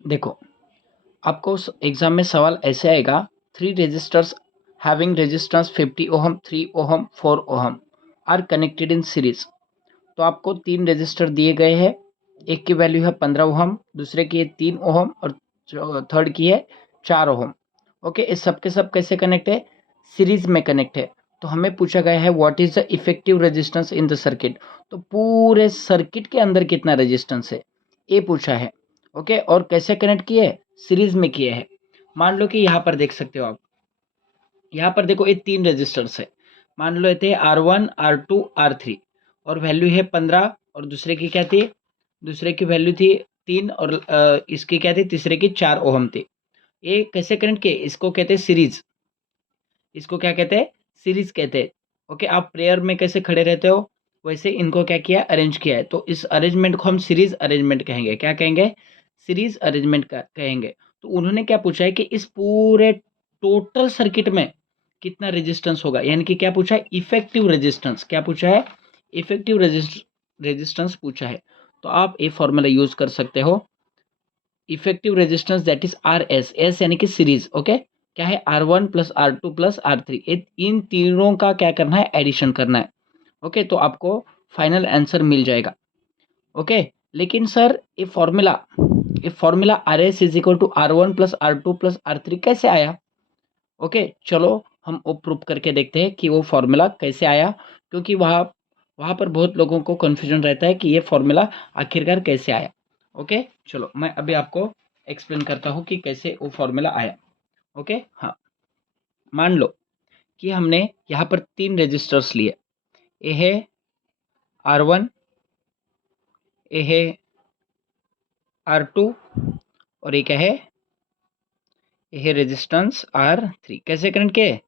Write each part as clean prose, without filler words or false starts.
देखो, आपको एग्जाम में सवाल ऐसे आएगा, three resistors having resistance 50 ohm, 3 ohm, 4 ohm are connected in series. तो आपको तीन रेजिस्टर दिए गए हैं, एक की वैल्यू है 15 ओहम, दूसरे की है 3 ओहम और थर्ड की है 4 ओहम। ओके, इस सब के सब कैसे कनेक्ट है? सीरीज में कनेक्ट है। तो हमें पूछा गया है what is the effective resistance in the circuit. तो पूरे सर्किट के अंदर कितना रेजिस्टेंस है, ये पूछा है। ओके, और कैसे कनेक्ट किए है? सीरीज में किए हैं। मान लो कि यहाँ पर देख सकते हो आप, यहाँ पर देखो ये तीन रेजिस्टर्स है। मान लो ये थे R1, R2, R3 और वैल्यू है 15 और दूसरे की क्या थी? दूसरे की वैल्यू थी 3 और इसकी क्या थी? तीसरे की 4 ओहम थी। ये कैसे कनेक्ट किए? इसको कहते हैं सीरीज। इसको क्या कहते हैं? सीरीज कहते हैं। ओके, आप प्रेयर में कैसे खड़े रहते हो, वैसे इनको क्या किया? अरेंज किया है। तो इस अरेंजमेंट को हम सीरीज अरेंजमेंट कहेंगे। क्या कहेंगे? सीरीज अरेंजमेंट का कहेंगे। तो उन्होंने क्या पूछा है कि इस पूरे टोटल सर्किट में कितना रेजिस्टेंस होगा, यानी कि क्या पूछा है? Effective resistance. क्या पूछा है? इफेक्टिव रेजिस्टेंस पूछा है। तो आप ये फॉर्मूला यूज कर सकते हो, effective resistance that is R S. S यानी कि सीरीज। ओके, क्या है? R1 plus R2 plus R3, इन तीनों का क्या करना है? एडिशन करना है। ओके, तो आपको फाइनल आंसर मिल जाएगा। ओके, लेकिन सर ये formula R S is equal to R1 plus R2 plus R3 कैसे आया? ओके, चलो हम वो प्रूव करके देखते हैं कि वो फॉर्मूला कैसे आया, क्योंकि वहाँ वहाँ पर बहुत लोगों को कन्फ्यूजन रहता है कि ये फॉर्मूला आखिरकार कैसे आया। ओके, चलो मैं अभी आपको एक्सप्लेन करता हूँ कि कैसे वो फॉर्मूला आया। ओके, हाँ, मान लो कि हमने यहाँ पर तीन रेजिस्टर्स लिए। ए है R1, ए है R2 और एक है ये है रेजिस्टेंस R3। कैसे कनेक्ट किए?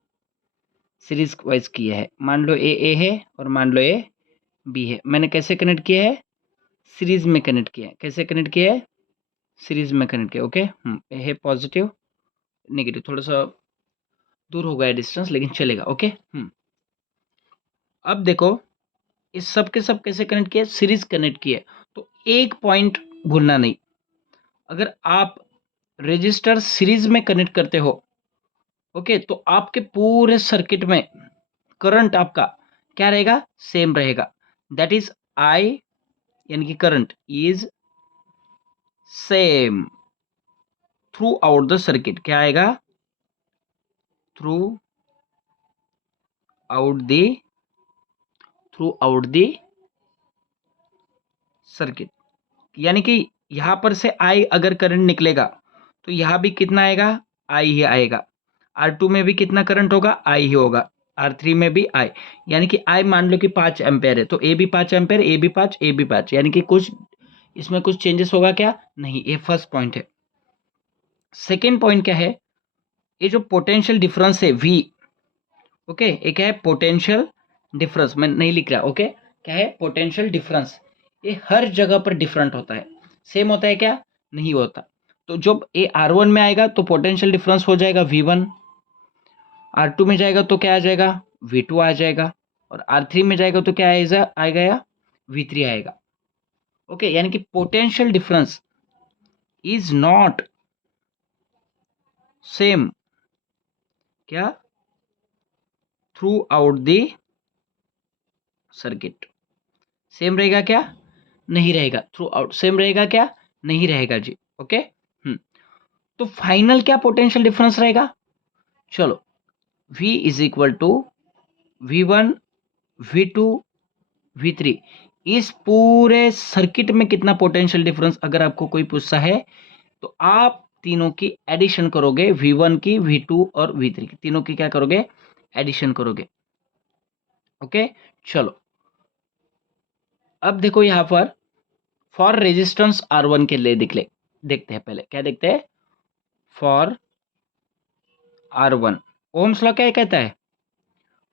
सीरीज वाइज किया है। मान लो ए है और मान लो ए बी है। मैंने कैसे कनेक्ट किया है? सीरीज में कनेक्ट किया है। कैसे कनेक्ट किया है? सीरीज में कनेक्ट किया। ओके, ए है पॉजिटिव, नेगेटिव थोड़ा सा दूर हो गया डिस्टेंस, लेकिन चलेगा। ओके, अब देखो, इस सब के सब कैसे कनेक्ट किया? सीरीज कनेक्ट किया। तो एक पॉइंट भूलना नहीं, अगर आप रजिस्टर सीरीज में कनेक्ट करते हो, ओके, तो आपके पूरे सर्किट में करंट आपका क्या रहेगा? सेम रहेगा। दैट इज आई, यानी कि current is same through out the circuit. क्या आएगा? Through out the circuit. यानी कि यहां पर से आई अगर करंट निकलेगा तो यहां भी कितना आएगा? आई ही आएगा। R2 में भी कितना करंट होगा? आई ही होगा। R3 में भी आई। यानी कि आई मान लो कि 5 एम्पेयर है, तो ए भी 5 एम्पेयर, ए भी 5, ए भी 5, यानी कि कुछ इसमें कुछ चेंजेस होगा क्या? नहीं। ये फर्स्ट पॉइंट है। सेकेंड पॉइंट क्या है? ये जो पोटेंशियल डिफरेंस है V, ओके, एक है पोटेंशियल डिफरेंस, मैं नहीं लिख रहा। ओके, क्या है? Potential difference. ये हर जगह पर डिफरेंट होता है। सेम होता है क्या? नहीं होता। तो जब ये R1 में आएगा तो पोटेंशियल डिफरेंस हो जाएगा V1, R2 में जाएगा तो क्या आ जाएगा? V2 आ जाएगा, और R3 में जाएगा तो क्या आएगा या V3 आएगा। ओके, यानी कि potential difference is not same क्या? Throughout the circuit. Same रहेगा क्या? नहीं रहेगा। थ्रू आउट सेम रहेगा क्या? नहीं रहेगा जी। ओके, तो फाइनल क्या पोटेंशियल डिफरेंस रहेगा? चलो, V is equal to V1, V2, V3। इस पूरे सर्किट में कितना पोटेंशियल डिफरेंस अगर आपको कोई पूछता है, तो आप तीनों की एडिशन करोगे। V1 की, V2 और V3 की, तीनों की क्या करोगे? एडिशन करोगे। ओके, चलो अब देखो यहां पर फॉर रेजिस्टेंस R1 के लिए देखते हैं। पहले क्या देखते हैं? फॉर R1 ओम्स लॉ क्या कहता है?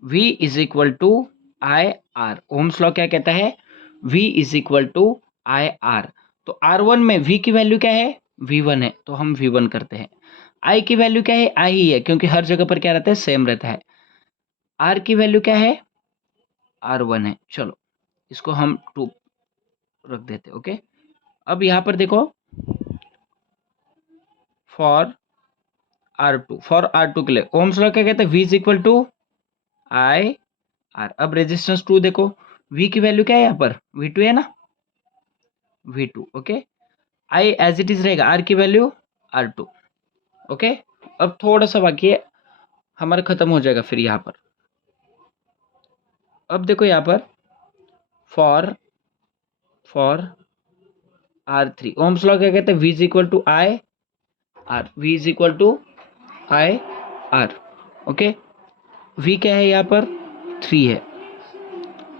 V is equal to I R. Ohm's law क्या कहता है? V is equal to I R. तो R1 में V की वैल्यू क्या है? V1 है, तो हम V1 करते हैं। I की वैल्यू क्या है? I ही है, क्योंकि हर जगह पर क्या रहता है? सेम रहता है। R की वैल्यू क्या है? R1 है। चलो इसको हम 2 रख देते। ओके, अब यहाँ पर देखो, फॉर R2 के लिए ओम्स लॉ क्या कहता है, V is equal to I R। अब रेजिस्टेंस 2 देखो, V की वैल्यू क्या है यहाँ पर, V2 है ना, V2 okay. I as it is रहेगा, R की वैल्यू R2 ओके। अब थोड़ा सा बाकी है, हमारा खत्म हो जाएगा फिर यहाँ पर। अब देखो यहाँ पर फॉर R3 ओम्स लॉ क्या कहते हैं, V is equal to I R, V is equal to I R okay. V क्या है यहाँ पर 3 है,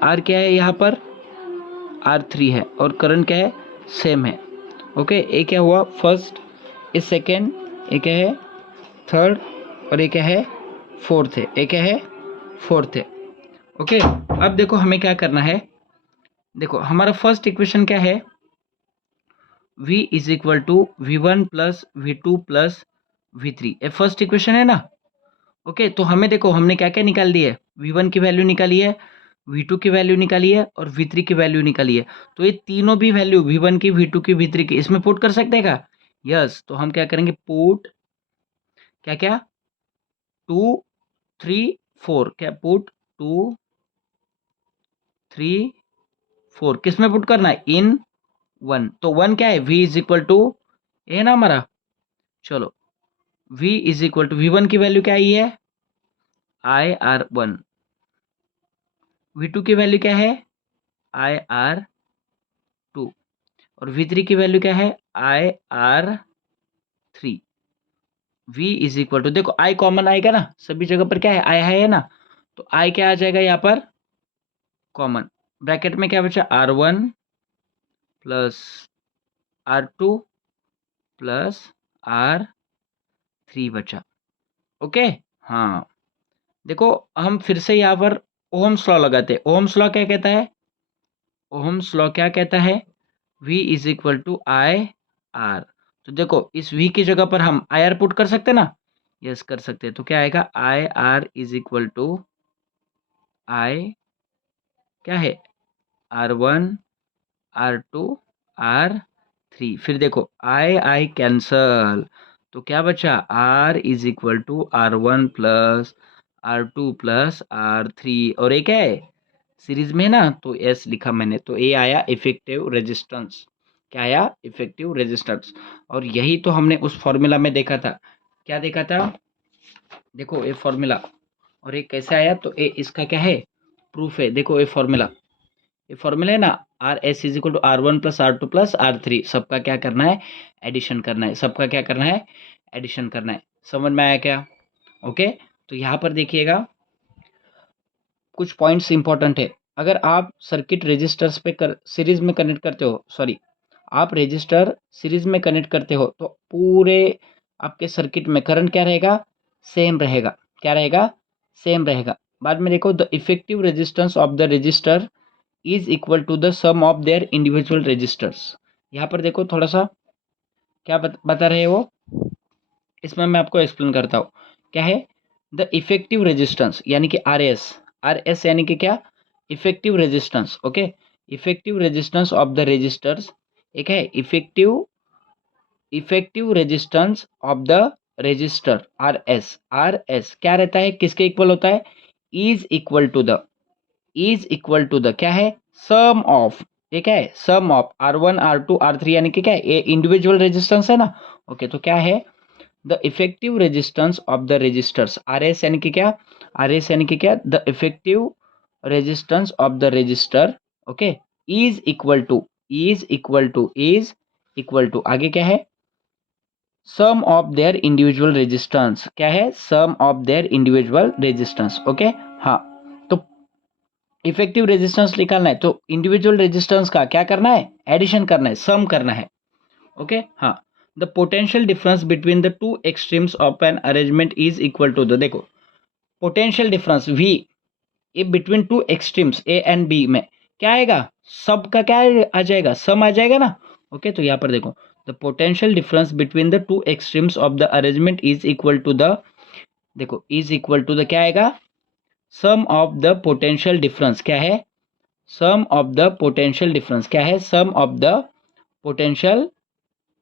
R क्या है यहाँ पर R3 है, और करंट क्या है सेम है ओके। ये क्या हुआ फर्स्ट, ये सेकेंड, ये क्या है थर्ड, और ये क्या है फोर्थ है, ये क्या है फोर्थ है ओके। अब देखो हमें क्या करना है, देखो हमारा फर्स्ट इक्वेशन क्या है, V is equal to V1 plus V2 plus V3, ये फर्स्ट इक्वेशन है ना ओके। तो हमें देखो हमने क्या क्या निकाल दी है, V1 की वैल्यू निकाली है, V2 की वैल्यू निकाली है, और V3 की वैल्यू निकाली है। तो ये तीनों भी वैल्यू V1 की, V2 की, V3 की इसमें पुट कर सकते हैं क्या, यस। तो हम क्या करेंगे, पुट क्या क्या 2 3 4, क्या पुट 2 3 4 किस में पुट करना है, इन 1। तो 1 क्या है, V इज इक्वल टू ये ना हमारा, चलो V is equal to V1 की वैल्यू क्या आई है IR1, V2 की वैल्यू क्या है IR2, और V3 की वैल्यू क्या है IR3। V is equal to, देखो I कॉमन आएगा ना, सभी जगह पर क्या है I है ना, तो I क्या आ जाएगा यहाँ पर कॉमन, ब्रैकेट में क्या बचा R1 plus R2 plus R3 बचा ओके। हाँ देखो हम फिर से यहाँ पर ओहम्स लॉ लगाते हैं। ओहम्स लॉ क्या कहता है, ओहम्स लॉ क्या कहता है, V is equal to I R. तो देखो इस V की जगह पर हम आई आर पुट कर सकते हैं ना, यस कर सकते हैं। तो क्या आएगा I R is equal to I क्या है R1 R2 R3, फिर देखो आई कैंसल, तो क्या बचा R is equal to R1 plus R2 plus R3, और एक है सीरीज में ना, तो एस लिखा मैंने, तो ये आया इफेक्टिव रेजिस्टेंस। क्या आया इफेक्टिव रेजिस्टेंस, और यही तो हमने उस फॉर्मूला में देखा था। क्या देखा था, देखो ये फॉर्मूला, और ये कैसे आया, तो ये इसका क्या है प्रूफ है। देखो ये फॉर्मूला है ना, R S is equal to R1 plus R2 plus R3, सबका क्या करना है एडिशन करना है, सबका क्या करना है एडिशन करना है। समझ में आया क्या ओके। तो यहाँ पर देखिएगा कुछ पॉइंट्स इंपॉर्टेंट है। अगर आप सर्किट रेजिस्टर्स पे सीरीज में कनेक्ट करते हो, सॉरी आप रेजिस्टर सीरीज में कनेक्ट करते हो, तो पूरे आपके सर्किट में करंट क्या रहेगा सेम रहेगा, क्या रहेगा सेम रहेगा। बाद में देखो the effective resistance of the resistor is equal to the sum of their individual resistors. यहाँ पर देखो थोड़ा सा क्या बता रहे हो, इसमें मैं आपको एक्सप्लेन करता हूँ। क्या है द इफेक्टिव रेजिस्टेंस यानी कि आर एस यानी कि क्या effective resistance okay. Effective resistance of the resistors, एक है effective resistance of the resistor R S क्या रहता है, किसके इक्वल होता है, इज इक्वल टू द क्या है सम ऑफ, ये क्या है sum of R1 R2 R3, यानी कि क्या है ये इंडिविजुअल रेजिस्टेंस है ना ओके। तो क्या है the effective resistance of the resistors R S यानी कि क्या, आर एस यानी कि क्या the effective resistance of the resistor okay, is equal to आगे क्या है sum of their individual resistance, क्या है sum of their individual resistance okay. हाँ तो इफेक्टिव रेजिस्टेंस निकालना है, तो इंडिविजुअल रेजिस्टेंस का क्या करना है एडिशन करना है, सम करना है ओके। हाँ the potential difference between the two extremes of an arrangement is equal to the, देखो पोटेंशियल डिफरेंस V ये between two extremes A and B में क्या आएगा, सब का क्या आ जाएगा सम आ जाएगा ना ओके। तो यहाँ पर देखो the potential difference between the two extremes of the arrangement is equal to the, देखो इज इक्वल टू द क्या आएगा sum of the potential difference, क्या है sum of the potential difference, क्या है sum of the potential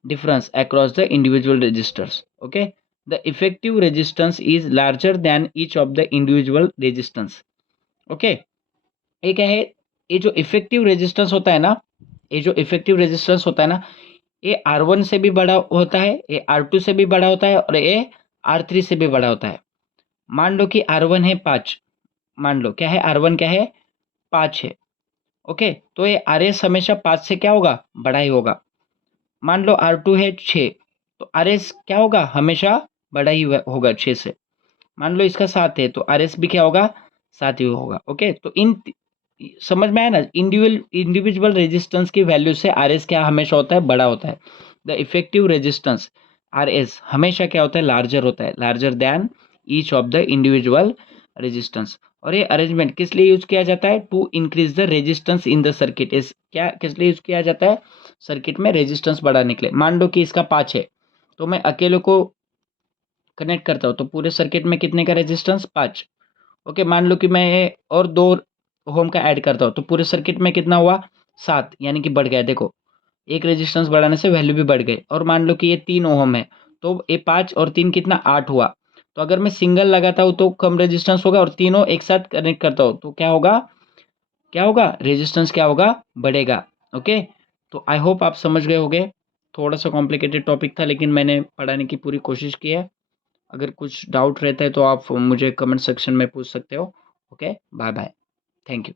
difference across the individual resistors. Okay, the effective resistance is larger than each of the individual resistance. Okay, ये क्या है, ये जो effective resistance होता है ना, ये जो इफेक्टिव रेजिस्टेंस होता है ना, ये R1 से भी बड़ा होता है, ये R2 से भी बड़ा होता है और ये R3 से भी बड़ा होता है। मान लो कि R1 है 5, मान लो क्या है, R1 क्या है, 5 है। ओके, तो ये RS हमेशा 5 से क्या होगा, बड़ा ही होगा। मान लो R2 है 6, तो RS क्या होगा, हमेशा बड़ा ही होगा 6 से। मान लो इसका 7 है, तो RS भी क्या होगा, 7 ही होगा। ओके, तो समझ में आया ना, इंडिविजुअल रेजिस्टेंस की वैल्यू से RS क्या हमेशा होता है, बड़ा होता है। द इफेक्टिव रेजिस्टेंस RS हमेशा क्या होता है, लार्जर होता है, larger than each of the individual resistance. और ये अरेंजमेंट किस लिए यूज किया जाता है, to increase the resistance in the circuit. इस क्या किस लिए यूज किया जाता है, सर्किट में रेजिस्टेंस बढ़ाने के लिए। मान लो कि इसका 5 है, तो मैं अकेले को कनेक्ट करता हूँ, तो पूरे सर्किट में कितने का रेजिस्टेंस, 5। ओके, मान लो कि मैं और 2 ओम का ऐड करता हूँ, तो पूरे सर्किट में कितना हुआ, 7, यानी कि बढ़ गया। देखो, एक रेजिस्टेंस बढ़ाने से वैल्यू भी बढ़ गई। और मान लो कि ये 3 ओम है, तो ये 5 और 3 कितना, 8 हुआ। तो अगर मैं सिंगल लगाता हूँ तो कम रेजिस्टेंस होगा, और तीनों एक साथ कनेक्ट करता हूँ तो क्या होगा, क्या होगा, रेजिस्टेंस क्या होगा, बढ़ेगा। ओके, तो आई होप आप समझ गए होंगे। थोड़ा सा कॉम्प्लिकेटेड टॉपिक था, लेकिन मैंने पढ़ाने की पूरी कोशिश की है। अगर कुछ डाउट रहता है तो आप मुझे कमेंट सेक्शन में पूछ सकते हो। Okay, bye bye, thank you.